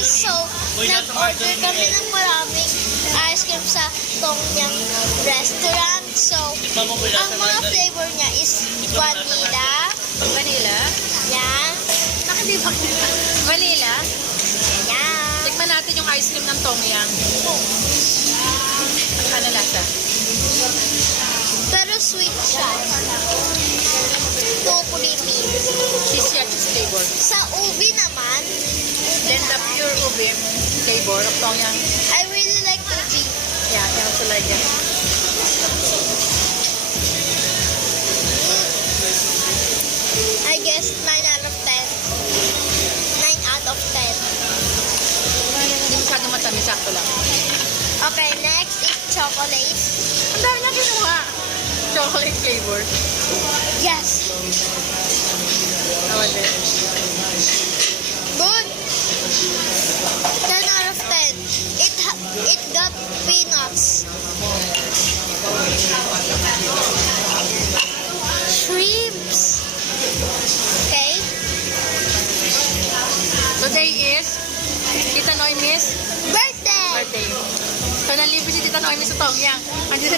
guys, so nag-order kami ng maraming ice cream sa Tongyang restaurant. So, ang mga flavor niya is vanilla. Vanilla? Yan. Bakit di vanilla? Vanilla? Yan. Tikman natin yung ice cream ng Tongyang. Ano lasa? Pero sweet siya. Too creamy. Cheese flavor. Sa ubi naman, Then the pure ube flavor of Tongyang. I really like ubi. Yeah, I also like it. I guess 9 out of 10. 9 out of 10. Hindi masyadong matamis, sakto lang. Okay, next is chocolate. Ang dami na kinuha. Chocolate flavor. Yes. How was it? Good. 10 out of 10. It got peanuts. Shrimps. Okay. Today is Tita Noemi's Birthday. birthday. So, nalibre si Tita Noemi sa Tongyang. Andito